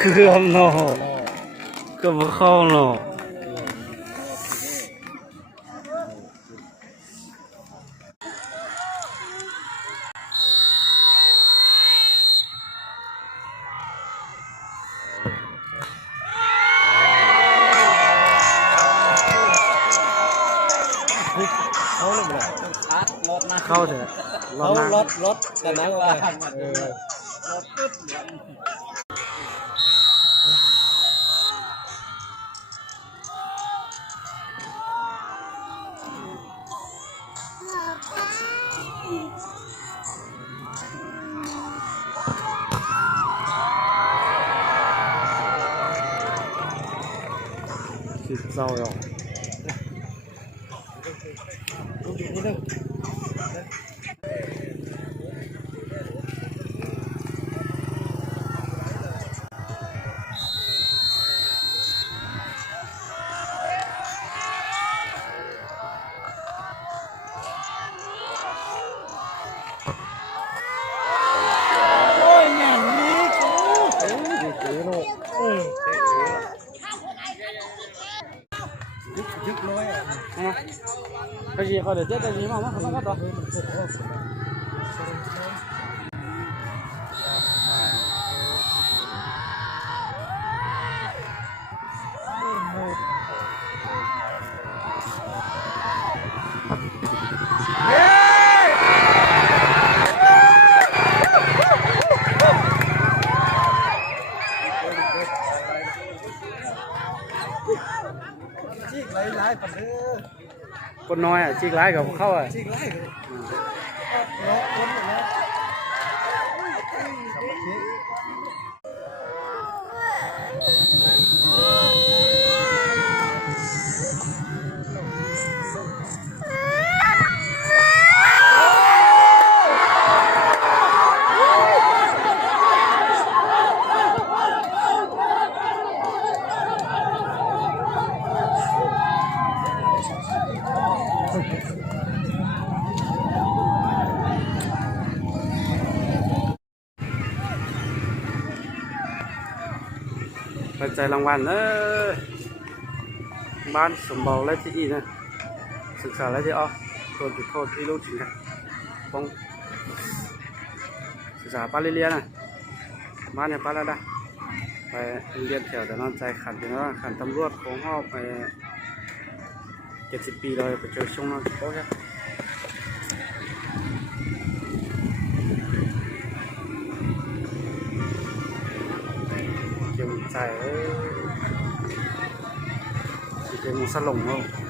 คือมเนาะก็บ่เข้าเนาะเขาเลยบ่คัดรถมาเข้าเถอะรถแต่นั้นว่าสิเศร้าหรอกนี่นึงยึกน้อยอ่ะก็สิเขาเดี๋ยวเจ๊จะมีมาเขาก็ต่อจีกหลายปันเด้อคนน้อยอ่ะจิกร้ายกับเข้าอ่ะจีกหลายรถนะปัจจัยรางวัลบ้านสมบูรณ์และที่อีนะศึกษาและที่ออส่วนจุดโทษที่รู้ถึงกันป้องศึกษาปาเรียนะบ้านเนี่ยปาแล้วได้ไปเรียนแถวแต่นอนใจขันอยู่นะขันตำรวจของห้องไป70 ปีเลยไปเจอช่วงนั้นโอ้ยเกี่ยวใจเกี่ยวมุสลงเนาะ